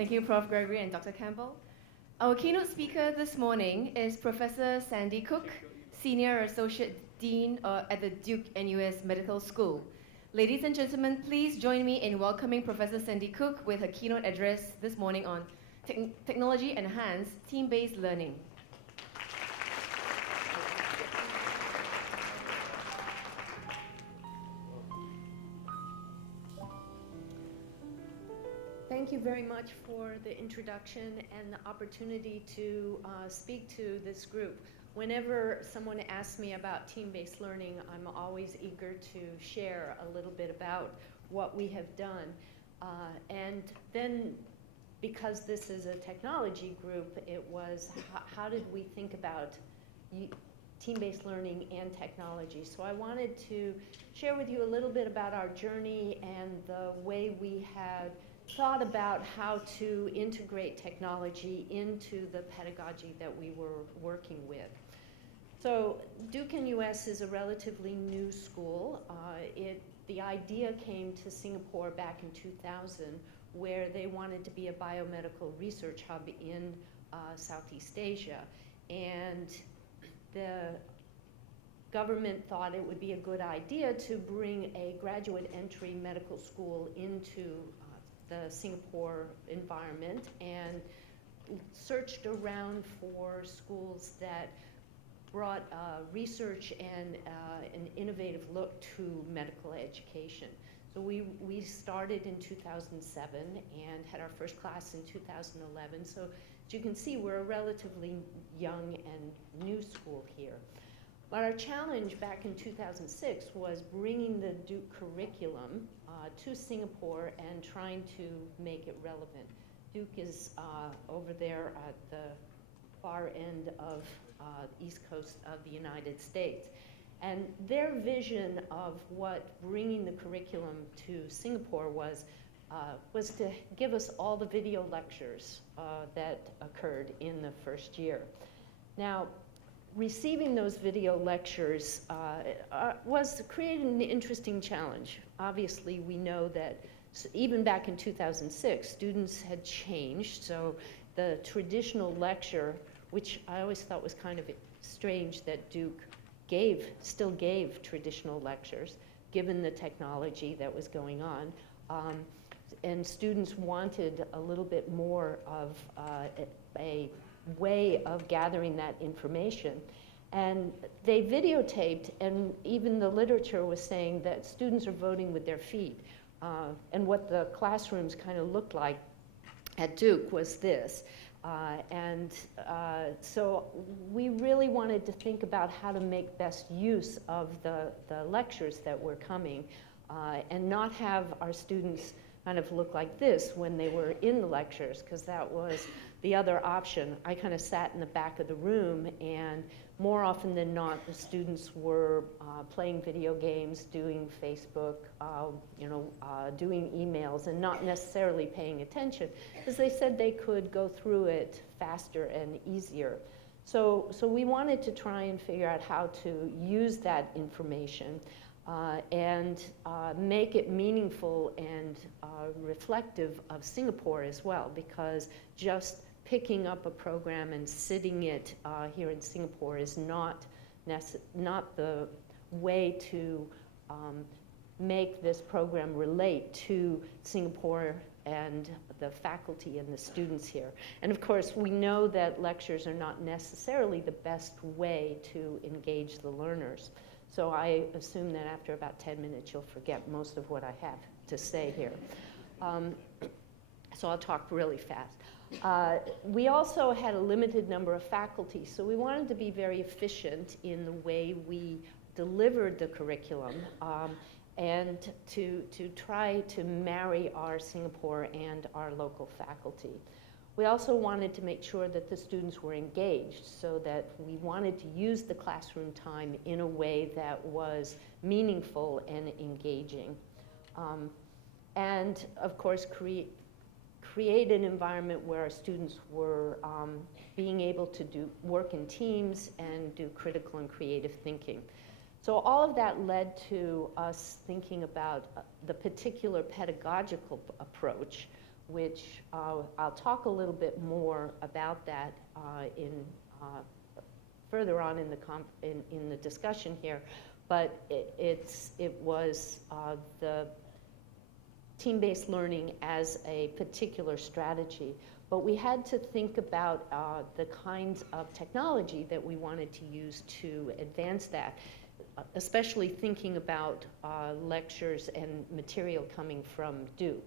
Thank you, Prof. Gregory and Dr. Campbell. Our keynote speaker this morning is Professor Sandy Cook, Senior Associate Dean at the Duke-NUS Medical School. Ladies and gentlemen, please join me in welcoming Professor Sandy Cook with her keynote address this morning on Technology-Enhanced Team-Based Learning. Thank you very much for the introduction and the opportunity to speak to this group. Whenever someone asks me about team-based learning, I'm always eager to share a little bit about what we have done. And then, because this is a technology group, it was how did we think about team-based learning and technology. So I wanted to share with you a little bit about our journey and the way we had thought about how to integrate technology into the pedagogy that we were working with. So Duke-NUS is a relatively new school. The idea came to Singapore back in 2000, where they wanted to be a biomedical research hub in Southeast Asia. And the government thought it would be a good idea to bring a graduate entry medical school into the Singapore environment, and searched around for schools that brought research and an innovative look to medical education. So we started in 2007 and had our first class in 2011. So as you can see, we're a relatively young and new school here. But our challenge back in 2006 was bringing the Duke curriculum to Singapore and trying to make it relevant. Duke is over there at the far end of East Coast of the United States. And their vision of what bringing the curriculum to Singapore was to give us all the video lectures that occurred in the first year. Now, receiving those video lectures was creating an interesting challenge. Obviously, we know that even back in 2006, students had changed. So the traditional lecture, which I always thought was kind of strange that Duke still gave traditional lectures, given the technology that was going on. And students wanted a little bit more of a way of gathering that information. And they videotaped, and even the literature was saying that students are voting with their feet. And what the classrooms kind of looked like at Duke was this. So we really wanted to think about how to make best use of the lectures that were coming and not have our students kind of look like this when they were in the lectures, because that was the other option. I kind of sat in the back of the room, and more often than not, the students were playing video games, doing Facebook, doing emails, and not necessarily paying attention, because they said they could go through it faster and easier. So we wanted to try and figure out how to use that information and make it meaningful and reflective of Singapore as well, because just picking up a program and sitting it here in Singapore is not the way to make this program relate to Singapore and the faculty and the students here. And of course, we know that lectures are not necessarily the best way to engage the learners. So I assume that after about 10 minutes, you'll forget most of what I have to say here. So I'll talk really fast. We also had a limited number of faculty, so we wanted to be very efficient in the way we delivered the curriculum and to try to marry our Singapore and our local faculty. We also wanted to make sure that the students were engaged, so that we wanted to use the classroom time in a way that was meaningful and engaging. And of course, create an environment where our students were being able to work in teams and do critical and creative thinking. So all of that led to us thinking about the particular pedagogical approach, which I'll talk a little bit more about that further on in the discussion here. But it was the team-based learning as a particular strategy. But we had to think about the kinds of technology that we wanted to use to advance that, especially thinking about lectures and material coming from Duke.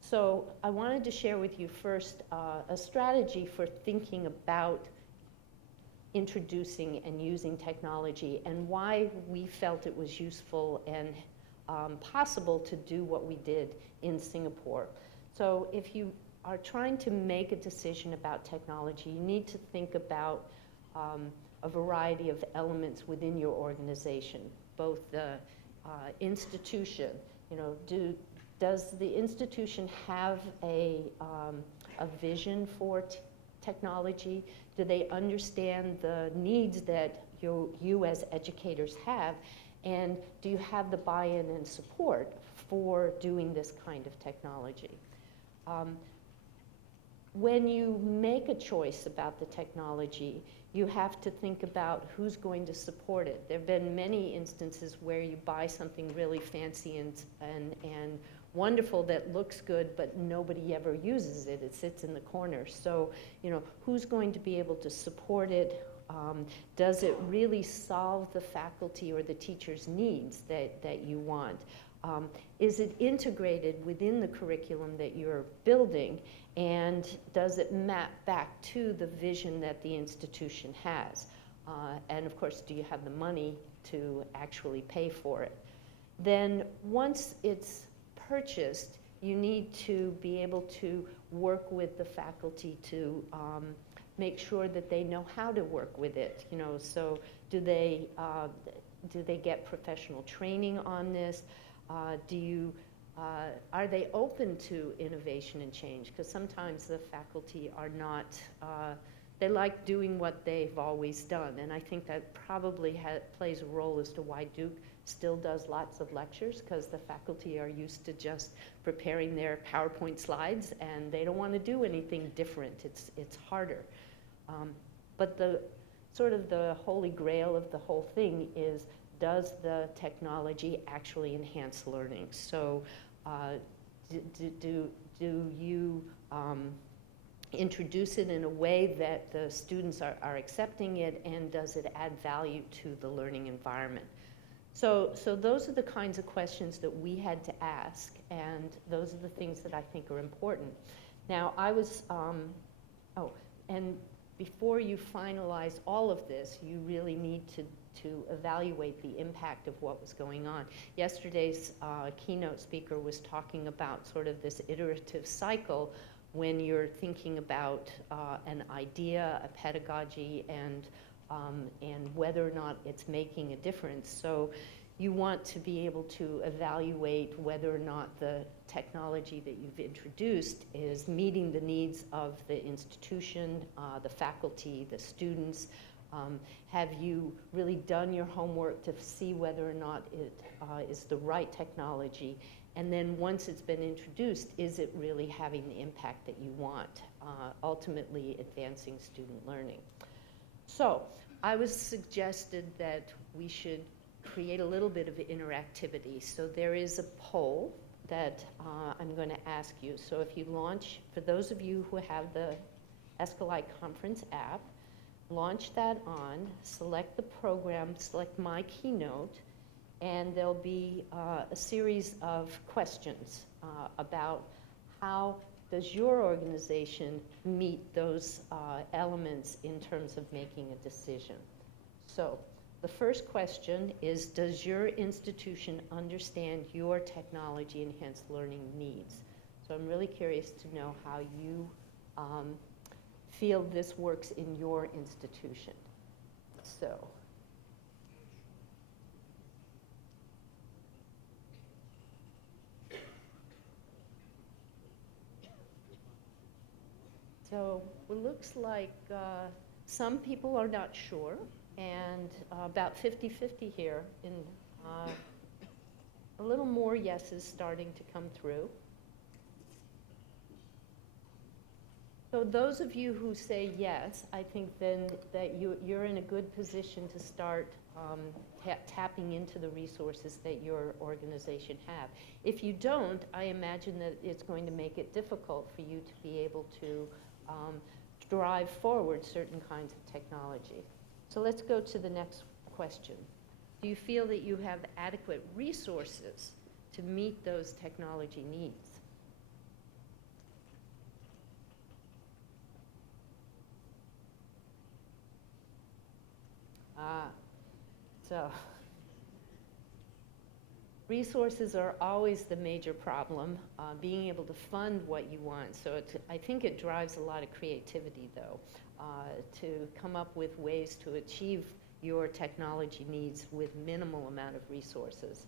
So I wanted to share with you first a strategy for thinking about introducing and using technology and why we felt it was useful and possible to do what we did in Singapore. So if you are trying to make a decision about technology, you need to think about a variety of elements within your organization, both the institution, you know, does the institution have a vision for technology? Do they understand the needs that you as educators have? And do you have the buy-in and support for doing this kind of technology? When you make a choice about the technology, you have to think about who's going to support it. There have been many instances where you buy something really fancy and wonderful that looks good, but nobody ever uses it. It sits in the corner. So, you know, who's going to be able to support it? Does it really solve the faculty or the teacher's needs that you want? Is it integrated within the curriculum that you're building? And does it map back to the vision that the institution has? And of course, do you have the money to actually pay for it? Then once it's purchased, you need to be able to work with the faculty to make sure that they know how to work with it. You know, so do they get professional training on this? Are they open to innovation and change? Because sometimes the faculty are not, they like doing what they've always done. And I think that probably plays a role as to why Duke still does lots of lectures, because the faculty are used to just preparing their PowerPoint slides and they don't want to do anything different. It's harder. But the sort of the holy grail of the whole thing is, does the technology actually enhance learning? So do you introduce it in a way that the students are accepting it, and does it add value to the learning environment? So those are the kinds of questions that we had to ask, and those are the things that I think are important. Now, I was, and before you finalize all of this, you really need to evaluate the impact of what was going on. Yesterday's keynote speaker was talking about sort of this iterative cycle when you're thinking about an idea, a pedagogy, and whether or not it's making a difference. So you want to be able to evaluate whether or not the technology that you've introduced is meeting the needs of the institution, the faculty, the students. Have you really done your homework to see whether or not it is the right technology? And then once it's been introduced, is it really having the impact that you want, ultimately advancing student learning? So I was suggested that we should create a little bit of interactivity. So there is a poll that I'm going to ask you. So if you launch, for those of you who have the ASCILITE conference app, launch that on, select the program, select My Keynote, and there'll be a series of questions about how does your organization meet those elements in terms of making a decision. So the first question is, does your institution understand your technology enhanced learning needs? So I'm really curious to know how you feel this works in your institution. So it looks like some people are not sure, and about 50-50 here, and a little more yeses starting to come through. So those of you who say yes, I think then that you're in a good position to start tapping into the resources that your organization have. If you don't, I imagine that it's going to make it difficult for you to be able to drive forward certain kinds of technology. So let's go to the next question. Do you feel that you have adequate resources to meet those technology needs? So resources are always the major problem, being able to fund what you want. So I think it drives a lot of creativity, though, to come up with ways to achieve your technology needs with minimal amount of resources.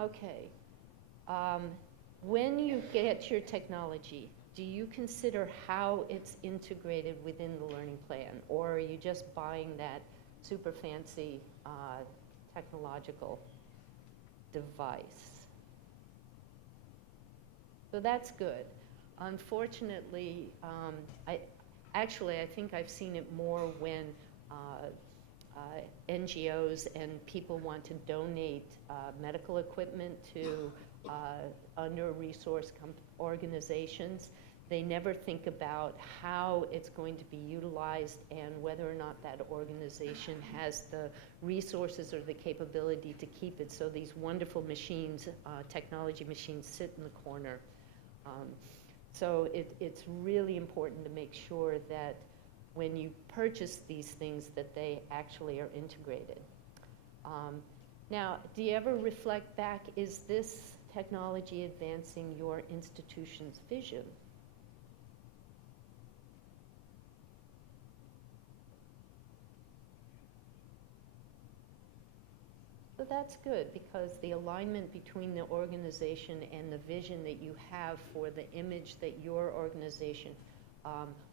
Okay. When you get your technology, do you consider how it's integrated within the learning plan, or are you just buying that super fancy technological device? So that's good. Unfortunately, I think I've seen it more when NGOs and people want to donate medical equipment to under-resourced organizations. They never think about how it's going to be utilized and whether or not that organization has the resources or the capability to keep it. So these wonderful machines, technology machines, sit in the corner. So it's really important to make sure that when you purchase these things that they actually are integrated. Now, do you ever reflect back, is this technology advancing your institution's vision? So that's good, because the alignment between the organization and the vision that you have for the image that your organization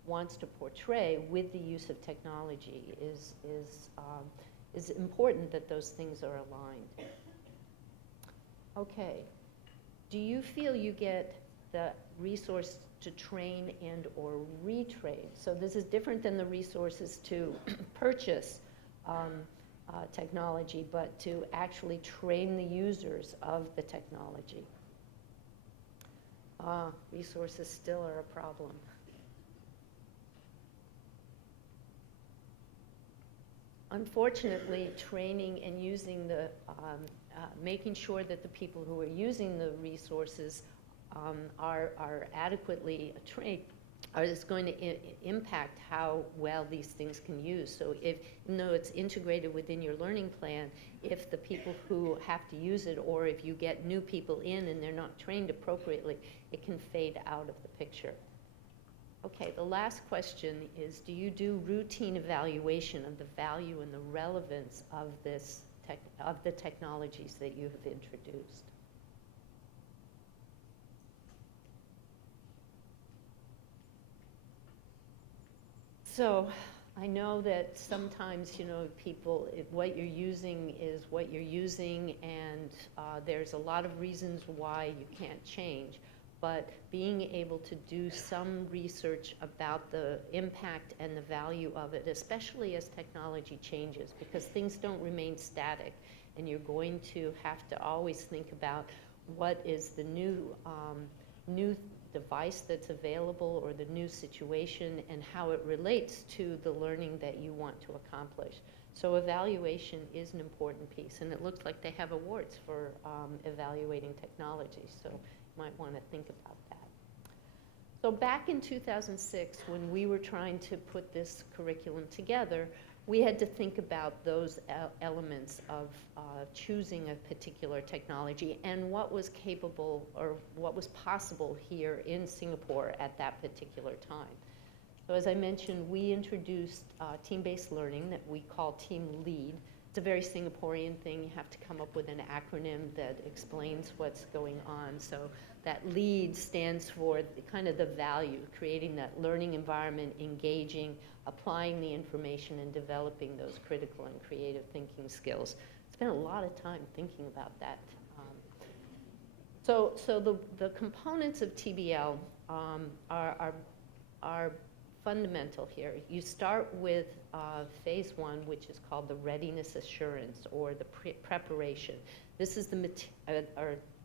wants to portray with the use of technology is important, that those things are aligned. Okay. Do you feel you get the resource to train and or retrain? So this is different than the resources to purchase technology, but to actually train the users of the technology. Resources still are a problem. Unfortunately, training and using the, making sure that the people who are using the resources are adequately trained is going to impact how well these things can use. So even though it's integrated within your learning plan, if the people who have to use it, or if you get new people in and they're not trained appropriately, it can fade out of the picture. Okay, the last question is, do you do routine evaluation of the value and the relevance of the technologies that you have introduced? So I know that sometimes, people, what you're using is what you're using, and there's a lot of reasons why you can't change. But being able to do some research about the impact and the value of it, especially as technology changes, because things don't remain static, and you're going to have to always think about what is the new device that's available, or the new situation, and how it relates to the learning that you want to accomplish. So evaluation is an important piece, and it looks like they have awards for evaluating technology, so you might want to think about that. So back in 2006, when we were trying to put this curriculum together, we had to think about those elements of choosing a particular technology and what was capable or what was possible here in Singapore at that particular time. So as I mentioned, we introduced team-based learning that we call Team Lead. It's a very Singaporean thing. You have to come up with an acronym that explains what's going on. So that LEAD stands for kind of the value, creating that learning environment, engaging, applying the information, and developing those critical and creative thinking skills. Spent a lot of time thinking about that. So the components of TBL are fundamental here. You start with phase one, which is called the readiness assurance, or the preparation. This is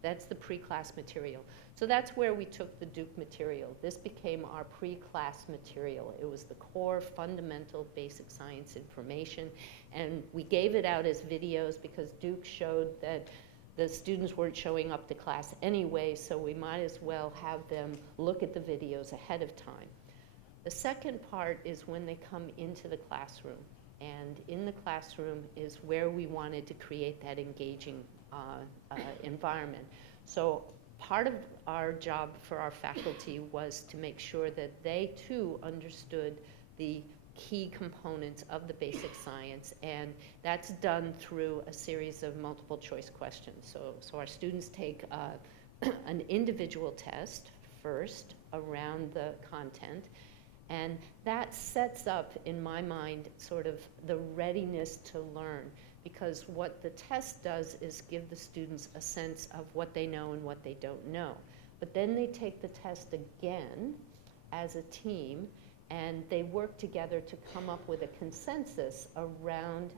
that's the pre-class material. So that's where we took the Duke material. This became our pre-class material. It was the core fundamental basic science information, and we gave it out as videos because Duke showed that the students weren't showing up to class anyway, so we might as well have them look at the videos ahead of time. The second part is when they come into the classroom, and in the classroom is where we wanted to create that engaging environment. So part of our job for our faculty was to make sure that they too understood the key components of the basic science, and that's done through a series of multiple choice questions. So our students take an individual test first around the content, and that sets up, in my mind, sort of the readiness to learn, because what the test does is give the students a sense of what they know and what they don't know. But then they take the test again as a team, and they work together to come up with a consensus around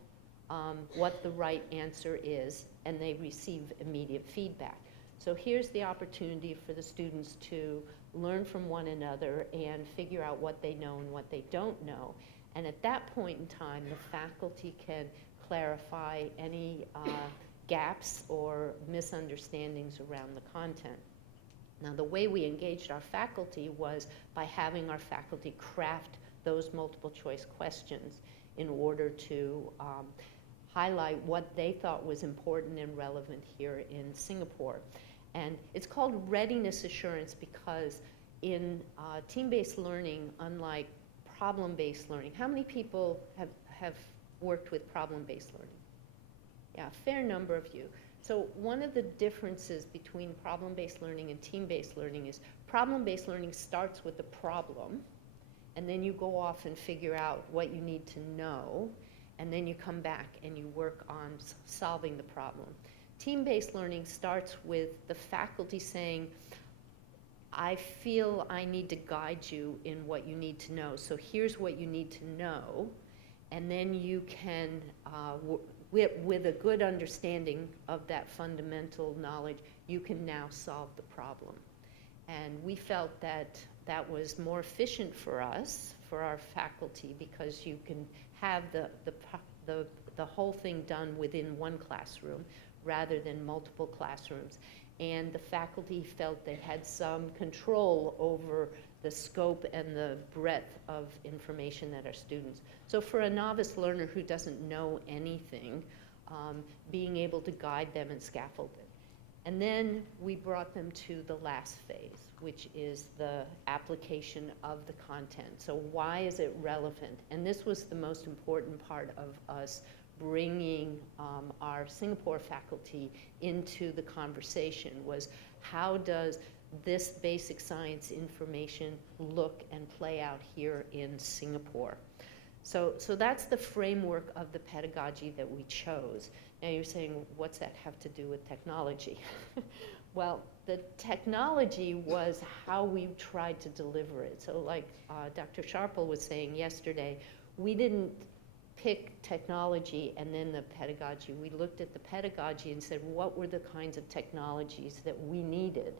what the right answer is, and they receive immediate feedback. So here's the opportunity for the students to learn from one another and figure out what they know and what they don't know. And at that point in time, the faculty can clarify any gaps or misunderstandings around the content. Now, the way we engaged our faculty was by having our faculty craft those multiple choice questions in order to highlight what they thought was important and relevant here in Singapore. And it's called readiness assurance because in team-based learning, unlike problem-based learning, how many people have worked with problem-based learning? Yeah, a fair number of you. So one of the differences between problem-based learning and team-based learning is problem-based learning starts with the problem, and then you go off and figure out what you need to know, and then you come back and you work on solving the problem. Team-based learning starts with the faculty saying, I feel I need to guide you in what you need to know, so here's what you need to know, and then you can, with a good understanding of that fundamental knowledge, you can now solve the problem. And we felt that that was more efficient for us, for our faculty, because you can have the whole thing done within one classroom rather than multiple classrooms. And the faculty felt they had some control over the scope and the breadth of information that our students. So for a novice learner who doesn't know anything, being able to guide them and scaffold it. And then we brought them to the last phase, which is the application of the content. So why is it relevant? And this was the most important part of us bringing our Singapore faculty into the conversation, was how does this basic science information look and play out here in Singapore? So that's the framework of the pedagogy that we chose. Now you're saying, what's that have to do with technology? Well, the technology was how we tried to deliver it. So like Dr. Sharple was saying yesterday, we didn't pick technology and then the pedagogy. We looked at the pedagogy and said, what were the kinds of technologies that we needed?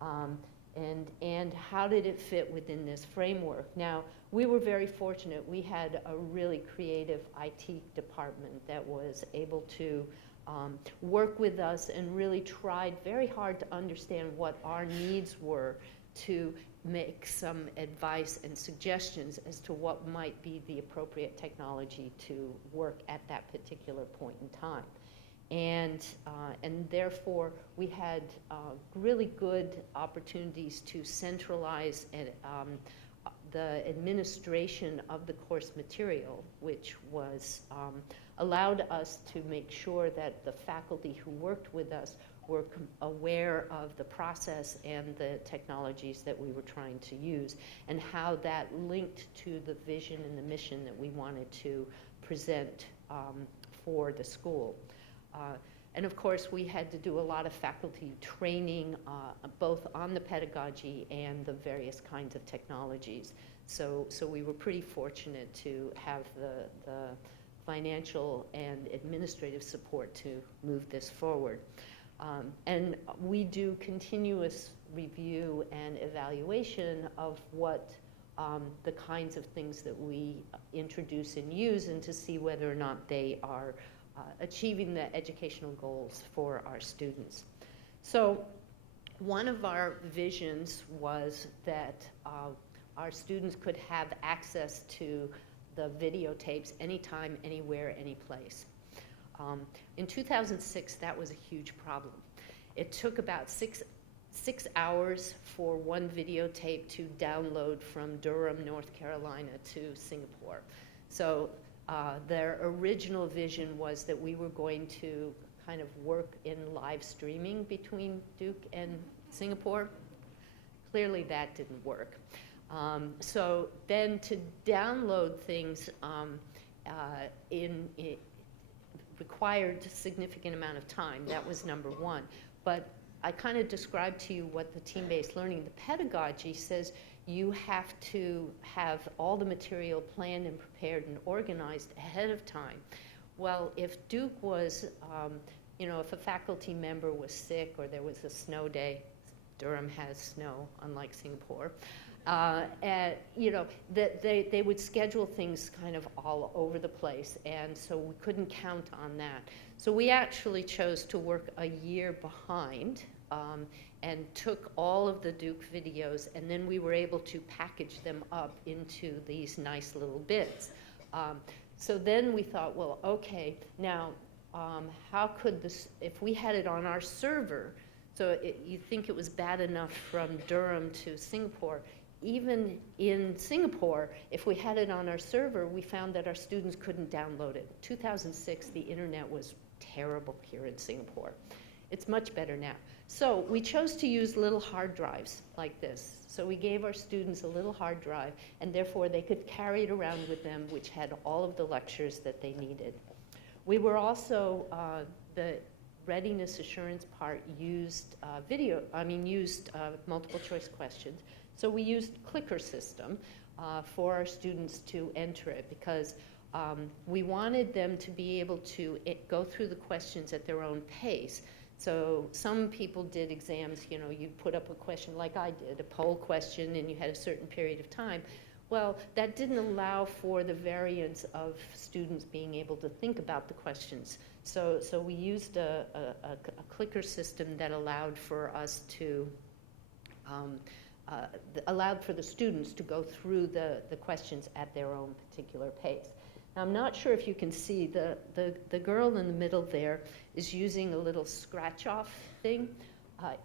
And how did it fit within this framework? Now, we were very fortunate. We had a really creative IT department that was able to work with us and really tried very hard to understand what our needs were to make some advice and suggestions as to what might be the appropriate technology to work at that particular point in time. And therefore, we had really good opportunities to centralize the administration of the course material, which was allowed us to make sure that the faculty who worked with us were aware of the process and the technologies that we were trying to use, and how that linked to the vision and the mission that we wanted to present for the school. And of course, we had to do a lot of faculty training, both on the pedagogy and the various kinds of technologies. So we were pretty fortunate to have the financial and administrative support to move this forward. And we do continuous review and evaluation of what the kinds of things that we introduce and use, and to see whether or not they are achieving the educational goals for our students. So one of our visions was that our students could have access to the videotapes anytime, anywhere, any place. In 2006, that was a huge problem. It took about six hours for one videotape to download from Durham, North Carolina to Singapore. So their original vision was that we were going to kind of work in live streaming between Duke and Singapore. Clearly that didn't work. So then to download things it required a significant amount of time. That was number one. But I kind of described to you what the team-based learning, the pedagogy says you have to have all the material planned and prepared and organized ahead of time. Well, if Duke was, if a faculty member was sick or there was a snow day, Durham has snow, unlike Singapore, they would schedule things kind of all over the place, and so we couldn't count on that. So we actually chose to work a year behind and took all of the Duke videos, and then we were able to package them up into these nice little bits. So then we thought, well, okay, now how could this, if we had it on our server, so you think it was bad enough from Durham to Singapore, even in Singapore, if we had it on our server, we found that our students couldn't download it. 2006, the internet was terrible here in Singapore. It's much better now. So we chose to use little hard drives like this. So we gave our students a little hard drive, and therefore they could carry it around with them, which had all of the lectures that they needed. We were also, the readiness assurance part used multiple choice questions. So we used clicker system for our students to enter it, because we wanted them to be able to go through the questions at their own pace. So some people did exams, you put up a question like I did, a poll question, and you had a certain period of time. Well, that didn't allow for the variance of students being able to think about the questions. So we used a clicker system that allowed for us to, allowed for the students to go through the questions at their own particular pace. Now, I'm not sure if you can see, the girl in the middle there is using a little scratch-off thing.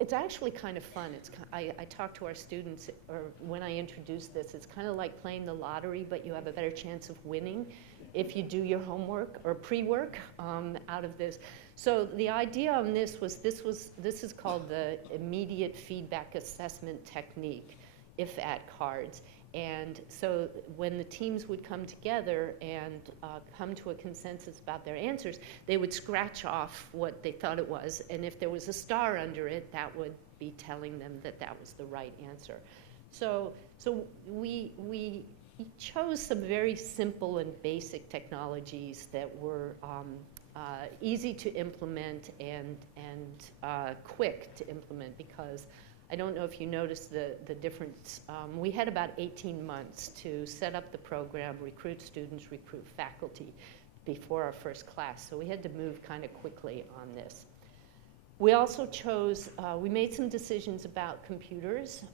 It's actually kind of fun. I talk to our students, or when I introduce this, it's kind of like playing the lottery, but you have a better chance of winning if you do your homework or pre-work out of this. So the idea on this is called the immediate feedback assessment technique, IFAT cards. And so when the teams would come together and come to a consensus about their answers, they would scratch off what they thought it was, and if there was a star under it, that would be telling them that that was the right answer. So we chose some very simple and basic technologies that were easy to implement and quick to implement, because I don't know if you noticed the difference. We had about 18 months to set up the program, recruit students, recruit faculty before our first class. So we had to move kind of quickly on this. We also chose, we made some decisions about computers.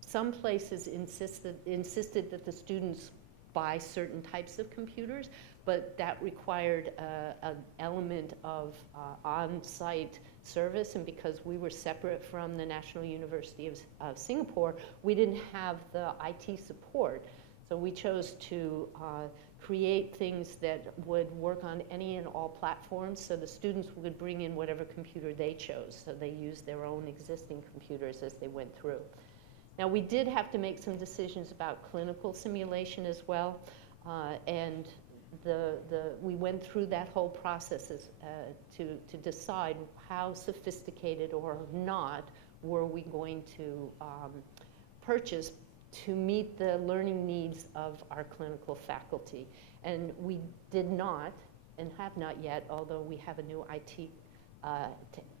Some places insisted that the students buy certain types of computers, but that required an element of on-site service, and because we were separate from the National University of Singapore, we didn't have the IT support. So we chose to create things that would work on any and all platforms, so the students would bring in whatever computer they chose, so they used their own existing computers as they went through. Now, we did have to make some decisions about clinical simulation as well, and we went through that whole process to decide how sophisticated or not were we going to purchase to meet the learning needs of our clinical faculty. And we did not, and have not yet, although we have a new IT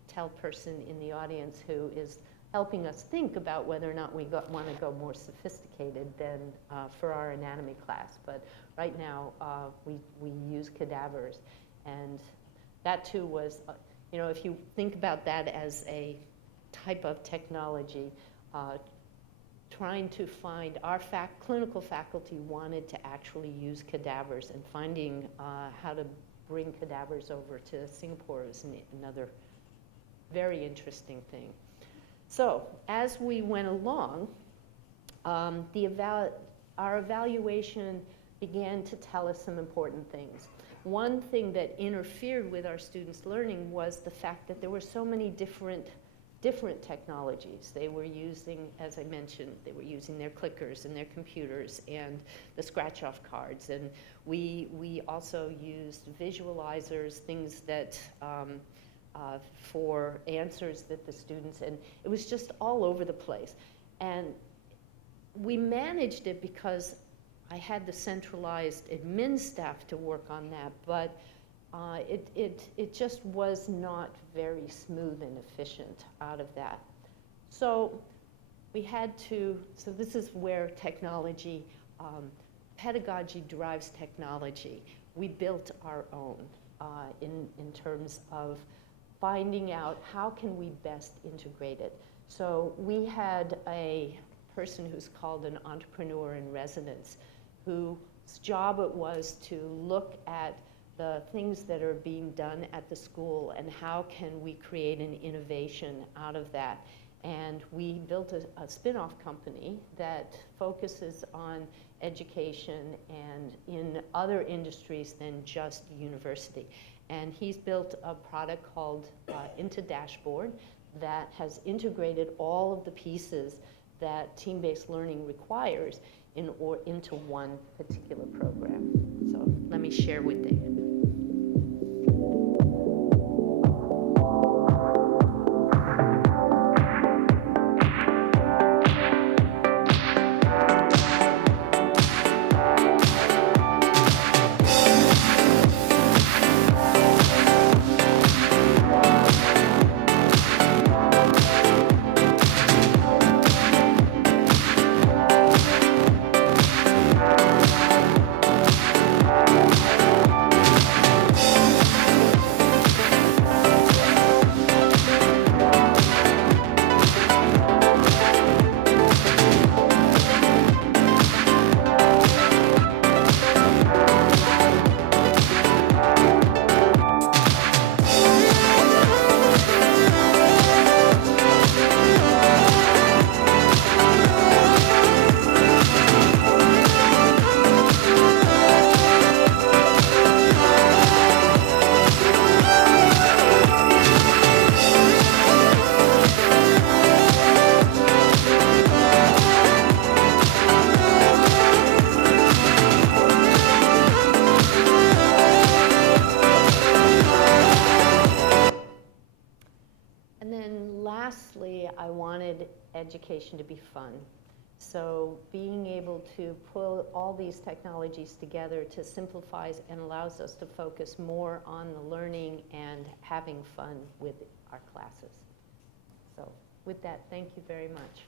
TEL person in the audience who is helping us think about whether or not we want to go more sophisticated than for our anatomy class. But right now, we use cadavers. And that too was, you know, if you think about that as a type of technology, trying to find, our clinical faculty wanted to actually use cadavers, and finding how to bring cadavers over to Singapore is another very interesting thing. So as we went along, our evaluation began to tell us some important things. One thing that interfered with our students' learning was the fact that there were so many different technologies. They were using, as I mentioned, they were using their clickers and their computers and the scratch-off cards. And we also used visualizers, things that for answers that the students, and it was just all over the place. And we managed it because I had the centralized admin staff to work on that, but it just was not very smooth and efficient out of that. So we had to, so this is where technology, pedagogy drives technology. We built our own in terms of finding out how can we best integrate it. So we had a person who's called an entrepreneur in residence, whose job it was to look at the things that are being done at the school and how can we create an innovation out of that. And we built a spin-off company that focuses on education and in other industries than just university. And he's built a product called Into Dashboard that has integrated all of the pieces that team-based learning requires into one particular program. So let me share with you. Education to be fun. So being able to pull all these technologies together to simplify and allows us to focus more on the learning and having fun with our classes. So with that, thank you very much.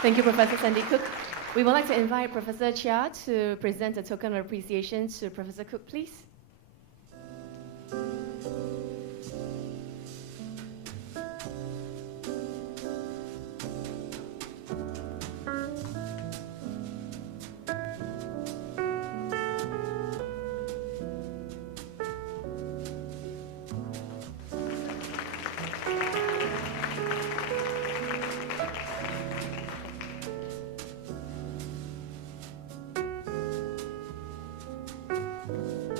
Thank you, Professor Sandy Cook. We would like to invite Professor Chia to present a token of appreciation to Professor Cook, please.